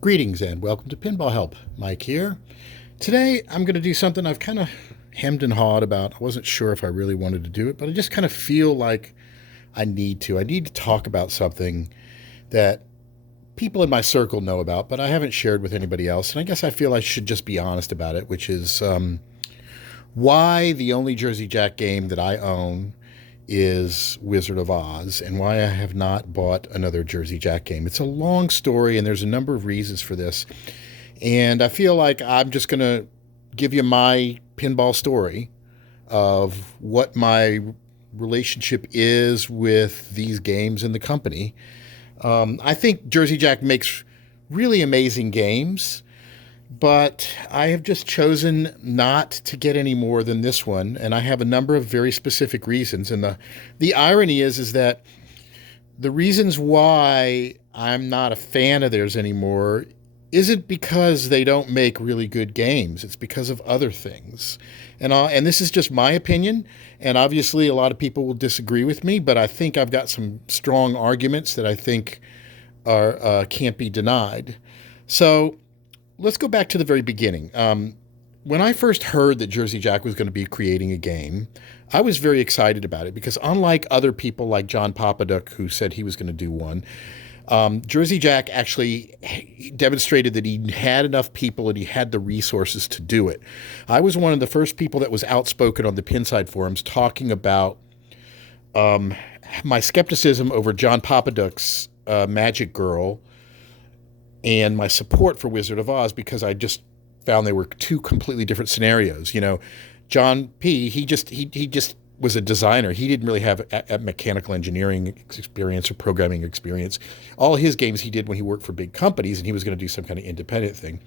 Greetings and welcome to Pinball Help. Mike here. Today I'm going to do something I've kind of hemmed and hawed about. I wasn't sure if I really wanted to do it, but I just kind of feel like I need to. I need to talk about something that people in my circle know about, but I haven't shared with anybody else. And I guess I feel I should just be honest about it, which is why the only Jersey Jack game that I own is Wizard of Oz, and why I have not bought another Jersey Jack game. It's a long story, and there's a number of reasons for this. And I feel like I'm just going to give you my pinball story of what my relationship is with these games and the company. I think Jersey Jack makes really amazing games, but I have just chosen not to get any more than this one, and I have a number of very specific reasons. And the irony is that the reasons why I'm not a fan of theirs anymore isn't because they don't make really good games. It's because of other things. And this is just my opinion, and obviously a lot of people will disagree with me, but I think I've got some strong arguments that I think are can't be denied. So let's go back to the very beginning. When I first heard that Jersey Jack was going to be creating a game, I was very excited about it because unlike other people like John Papaduck, who said he was going to do one, Jersey Jack actually demonstrated that he had enough people and he had the resources to do it. I was one of the first people that was outspoken on the Pinside forums talking about my skepticism over John Papaduck's Magic Girl and my support for Wizard of Oz, because I just found they were two completely different scenarios. You know, John P., he just was a designer. He didn't really have a mechanical engineering experience or programming experience. All his games he did when he worked for big companies, and he was going to do some kind of independent thing.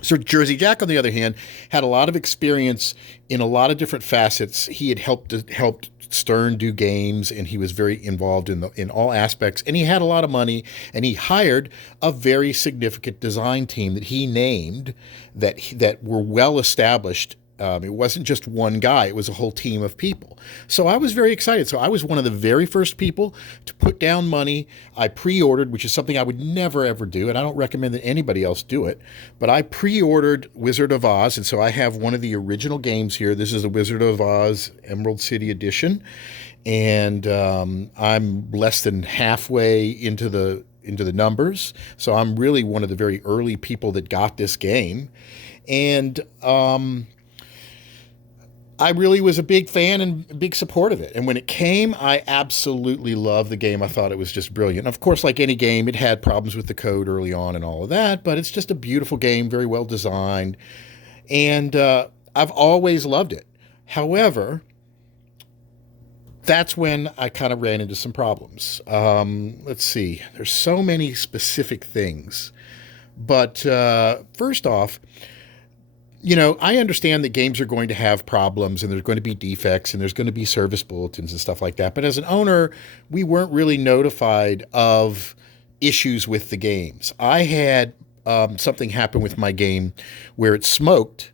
So Jersey Jack, on the other hand, had a lot of experience in a lot of different facets. He had helped Stern do games, and he was very involved in all aspects, and he had a lot of money, and he hired a very significant design team that he named that were well established. It wasn't just one guy, it was a whole team of people. So I was very excited. So I was one of the very first people to put down money. I pre-ordered, which is something I would never ever do, and I don't recommend that anybody else do it, but I pre-ordered Wizard of Oz, and so I have one of the original games here. This is the Wizard of Oz Emerald City Edition, and I'm less than halfway into the numbers, so I'm really one of the very early people that got this game. And I really was a big fan and a big support of it. And when it came, I absolutely loved the game. I thought it was just brilliant. Of course, like any game, it had problems with the code early on and all of that, but it's just a beautiful game, very well designed. And I've always loved it. However, that's when I kind of ran into some problems. Let's see. There's so many specific things. But first off, you know, I understand that games are going to have problems and there's going to be defects and there's going to be service bulletins and stuff like that. But as an owner, we weren't really notified of issues with the games. I had something happen with my game where it smoked,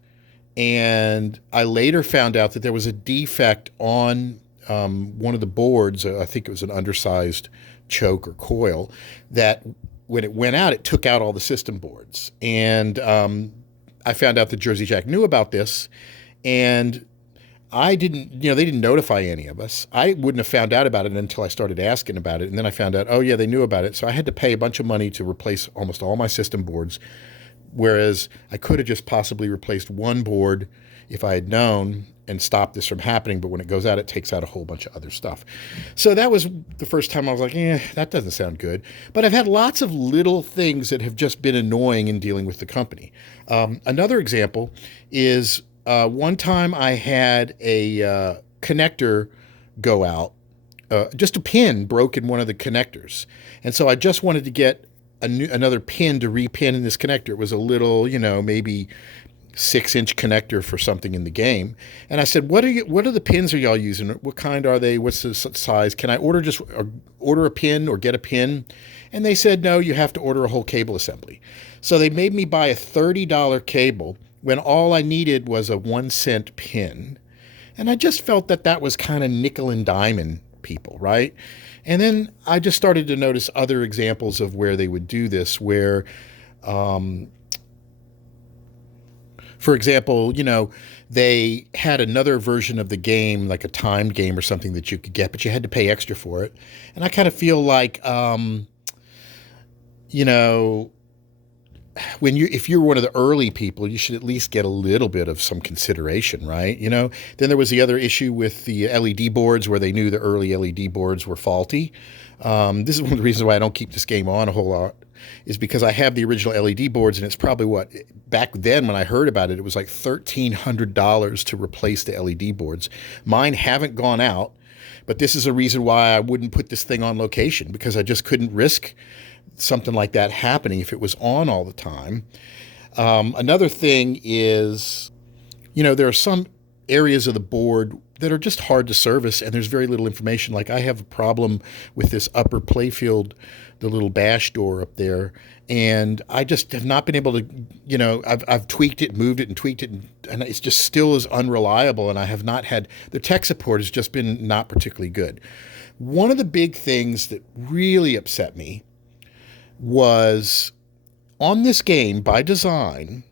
and I later found out that there was a defect on one of the boards. I think it was an undersized choke or coil that when it went out, it took out all the system boards. And I found out that Jersey Jack knew about this, and they didn't notify any of us. I wouldn't have found out about it until I started asking about it, and then I found out, oh yeah, they knew about it. So I had to pay a bunch of money to replace almost all my system boards, whereas I could have just possibly replaced one board if I had known and stopped this from happening. But when it goes out, it takes out a whole bunch of other stuff. So that was the first time I was like, that doesn't sound good. But I've had lots of little things that have just been annoying in dealing with the company. Another example is one time I had a connector go out. Just a pin broke in one of the connectors. And so I just wanted to get another pin to repin in this connector. It was a little, maybe 6-inch connector for something in the game. And I said, what are the pins are y'all using? What kind are they? What's the size? Can I order a pin or get a pin? And they said, no, you have to order a whole cable assembly. So they made me buy a $30 cable when all I needed was a 1-cent pin. And I just felt that was kind of nickel and diming people, right? And then I just started to notice other examples of where they would do this, where For example, they had another version of the game, like a timed game or something that you could get, but you had to pay extra for it. And I kind of feel like, you know, if you're one of the early people, you should at least get a little bit of some consideration, right? Then there was the other issue with the LED boards where they knew the early LED boards were faulty. This is one of the reasons why I don't keep this game on a whole lot, is because I have the original LED boards, and it's probably back then when I heard about it, it was like $1,300 to replace the LED boards. Mine haven't gone out, but this is a reason why I wouldn't put this thing on location, because I just couldn't risk something like that happening if it was on all the time. Another thing is, there are some areas of the board that are just hard to service, and there's very little information. Like, I have a problem with this upper playfield, the little bash door up there, and I just have not been able to, I've tweaked it, moved it, and tweaked it, and it's just still as unreliable, and I have not had, the tech support has just been not particularly good. One of the big things that really upset me was on this game, by design,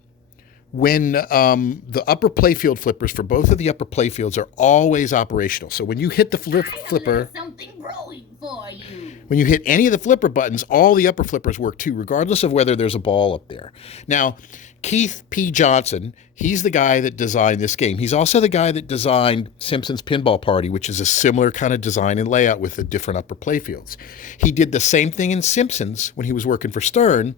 when the upper playfield flippers for both of the upper playfields are always operational. So when you hit the flipper, something growing for you. When you hit any of the flipper buttons, all the upper flippers work too, regardless of whether there's a ball up there. Now, Keith P. Johnson, he's the guy that designed this game. He's also the guy that designed Simpsons Pinball Party, which is a similar kind of design and layout with the different upper playfields. He did the same thing in Simpsons when he was working for Stern.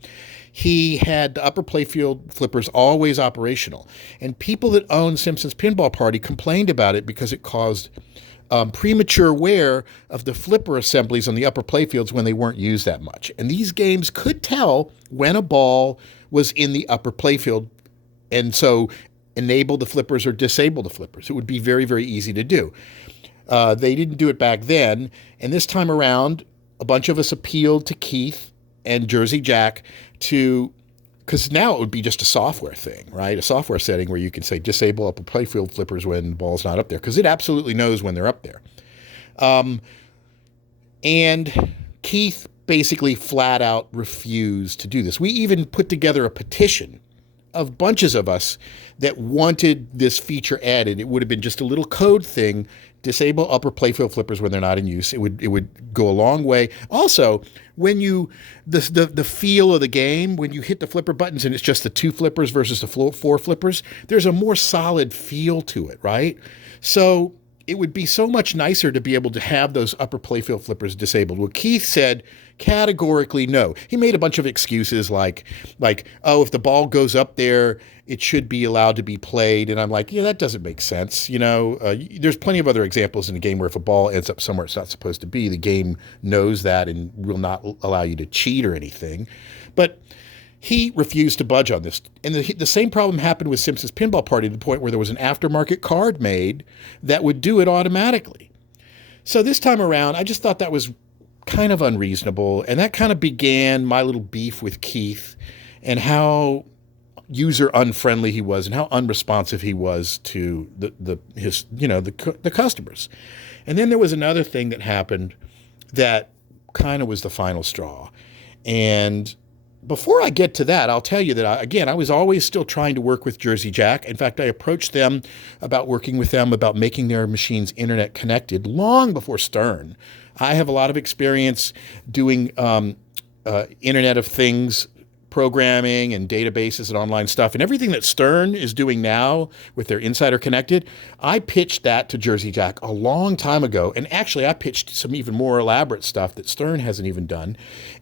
He had the upper playfield flippers always operational. And people that owned Simpsons Pinball Party complained about it because it caused premature wear of the flipper assemblies on the upper playfields when they weren't used that much. And these games could tell when a ball was in the upper playfield, and so enable the flippers or disable the flippers. It would be very, very easy to do. They didn't do it back then, and this time around, a bunch of us appealed to Keith and Jersey Jack because now it would be just a software thing, right? A software setting where you can say disable upper playfield flippers when the ball's not up there, because it absolutely knows when they're up there. And Keith basically flat out refused to do this. We even put together a petition of bunches of us that wanted this feature added. It would have been just a little code thing: disable upper playfield flippers when they're not in use. It would go a long way. Also, when the feel of the game, when you hit the flipper buttons and it's just the two flippers versus the four flippers, there's a more solid feel to it, right? So it would be so much nicer to be able to have those upper playfield flippers disabled. Well, Keith said categorically no. He made a bunch of excuses like, oh, if the ball goes up there, it should be allowed to be played. And I'm like, yeah, that doesn't make sense. There's plenty of other examples in the game where if a ball ends up somewhere it's not supposed to be, the game knows that and will not allow you to cheat or anything. But he refused to budge on this. And the same problem happened with Simpsons Pinball Party, to the point where there was an aftermarket card made that would do it automatically. So this time around, I just thought that was kind of unreasonable. And that kind of began my little beef with Keith and how user unfriendly he was and how unresponsive he was to the customers. And then there was another thing that happened that kind of was the final straw. And before I get to that, I'll tell you that, I was always still trying to work with Jersey Jack. In fact, I approached them about working with them about making their machines internet connected long before Stern. I have a lot of experience doing Internet of Things programming and databases and online stuff, and everything that Stern is doing now with their Insider Connected. I pitched that to Jersey Jack a long time ago, and actually I pitched some even more elaborate stuff that Stern hasn't even done.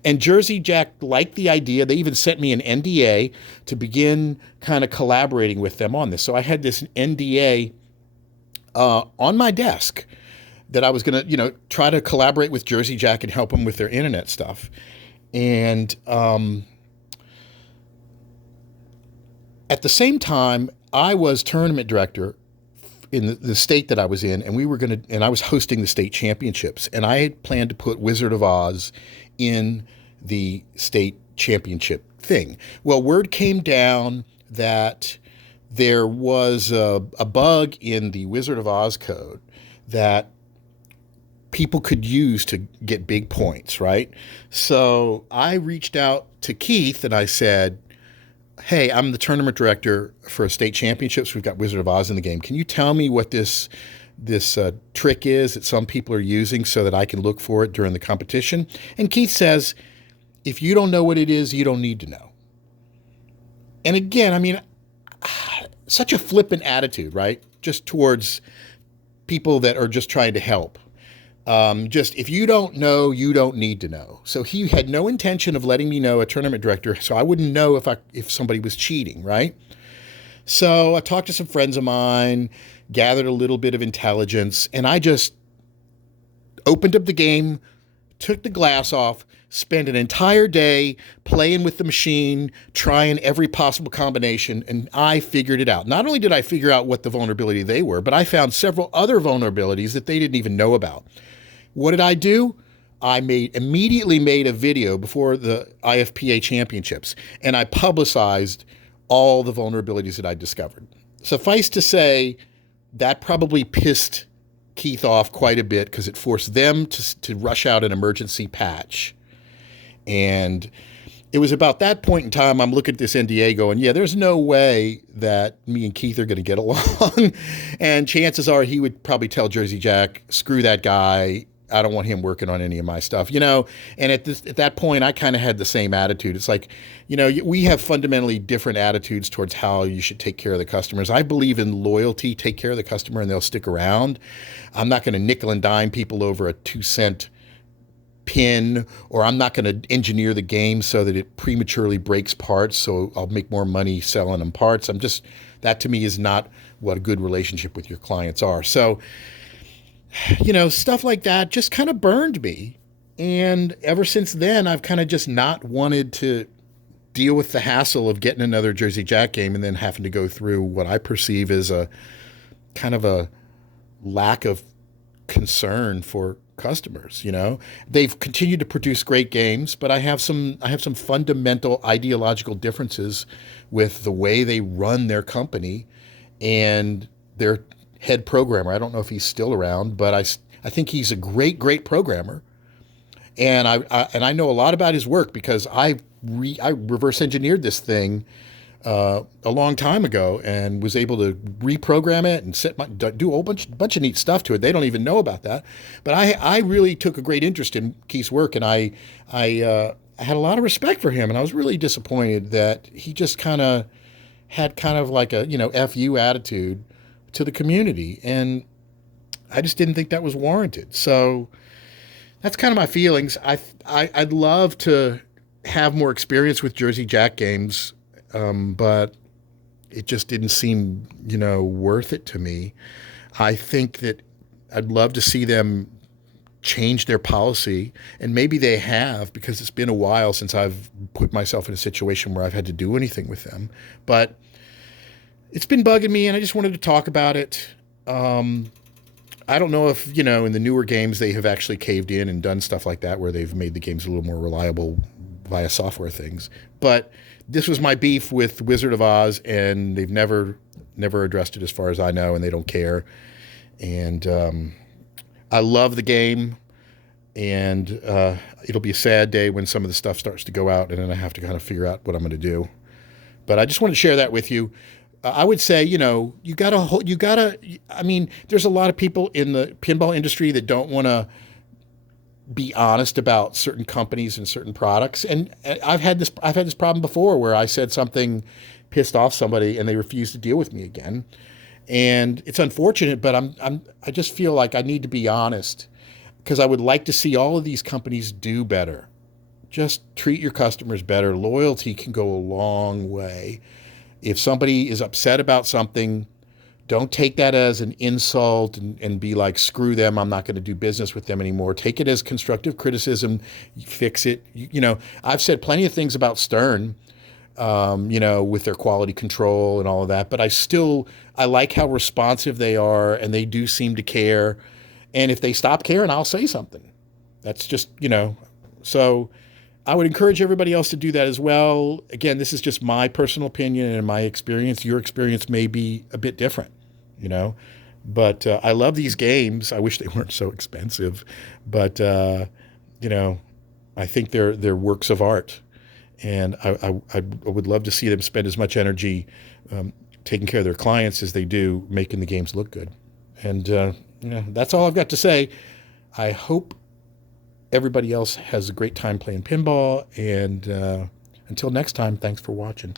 And Jersey Jack liked the idea. They even sent me an NDA to begin kind of collaborating with them on this. So I had this NDA on my desk that I was going to, try to collaborate with Jersey Jack and help them with their internet stuff. And at the same time, I was tournament director in the state that I was in, and I was hosting the state championships, and I had planned to put Wizard of Oz in the state championship thing. Well, word came down that there was a bug in the Wizard of Oz code that people could use to get big points, right? So I reached out to Keith and I said, hey, I'm the tournament director for state championships. We've got Wizard of Oz in the game. Can you tell me what this trick is that some people are using so that I can look for it during the competition? And Keith says, if you don't know what it is, you don't need to know. And again, I mean, such a flippant attitude, right? Just towards people that are just trying to help. Just if you don't know, you don't need to know. So he had no intention of letting me know, a tournament director, so I wouldn't know if somebody was cheating, right? So I talked to some friends of mine, gathered a little bit of intelligence, and I just opened up the game, took the glass off, spent an entire day playing with the machine, trying every possible combination, and I figured it out. Not only did I figure out what the vulnerability they were, but I found several other vulnerabilities that they didn't even know about. What did I do? I immediately made a video before the IFPA championships, and I publicized all the vulnerabilities that I discovered. Suffice to say, that probably pissed Keith off quite a bit because it forced them to rush out an emergency patch. And it was about that point in time, I'm looking at this NDA going, yeah, there's no way that me and Keith are going to get along. And chances are he would probably tell Jersey Jack, screw that guy. I don't want him working on any of my stuff, you know? And at that point, I kind of had the same attitude. It's like, you know, we have fundamentally different attitudes towards how you should take care of the customers. I believe in loyalty, take care of the customer and they'll stick around. I'm not going to nickel and dime people over a 2-cent pin, or I'm not going to engineer the game so that it prematurely breaks parts so I'll make more money selling them parts. That to me is not what a good relationship with your clients are. So, you know, stuff like that just kind of burned me. And ever since then, I've kind of just not wanted to deal with the hassle of getting another Jersey Jack game and then having to go through what I perceive as a kind of a lack of concern for customers. You know, they've continued to produce great games, but I have some fundamental ideological differences with the way they run their company and their head programmer. I don't know if he's still around, but I think he's a great programmer. And I know a lot about his work because I reverse engineered this thing a long time ago and was able to reprogram it and do a whole bunch of neat stuff to it. They don't even know about that. But I really took a great interest in Keith's work, and I had a lot of respect for him. And I was really disappointed that he just had like a, you know, F you attitude to the community. And I just didn't think that was warranted. So that's kind of my feelings. I'd love to have more experience with Jersey Jack games, but it just didn't seem, you know, worth it to me. I think that I'd love to see them change their policy, and maybe they have, because it's been a while since I've put myself in a situation where I've had to do anything with them. But it's been bugging me, and I just wanted to talk about it. I don't know if, you know, in the newer games they have actually caved in and done stuff like that where they've made the games a little more reliable via software things. But this was my beef with Wizard of Oz, and they've never addressed it as far as I know, and they don't care. And I love the game, and it'll be a sad day when some of the stuff starts to go out, and then I have to kind of figure out what I'm going to do. But I just wanted to share that with you. I would say, you know, I mean, there's a lot of people in the pinball industry that don't want to be honest about certain companies and certain products. And I've had this problem before where I said something pissed off somebody and they refused to deal with me again. And it's unfortunate, but I just feel like I need to be honest because I would like to see all of these companies do better. Just treat your customers better. Loyalty can go a long way. If somebody is upset about something, don't take that as an insult and be like, screw them, I'm not going to do business with them anymore. Take it as constructive criticism, fix it. You know, I've said plenty of things about Stern, you know, with their quality control and all of that, but I like how responsive they are, and they do seem to care. And if they stop caring, I'll say something. That's just, you know, so I would encourage everybody else to do that as well. Again, this is just my personal opinion and my experience. Your experience may be a bit different, you know. But I love these games. I wish they weren't so expensive. But, you know, I think they're works of art. And I would love to see them spend as much energy taking care of their clients as they do making the games look good. And that's all I've got to say. I hope everybody else has a great time playing pinball. And until next time, thanks for watching.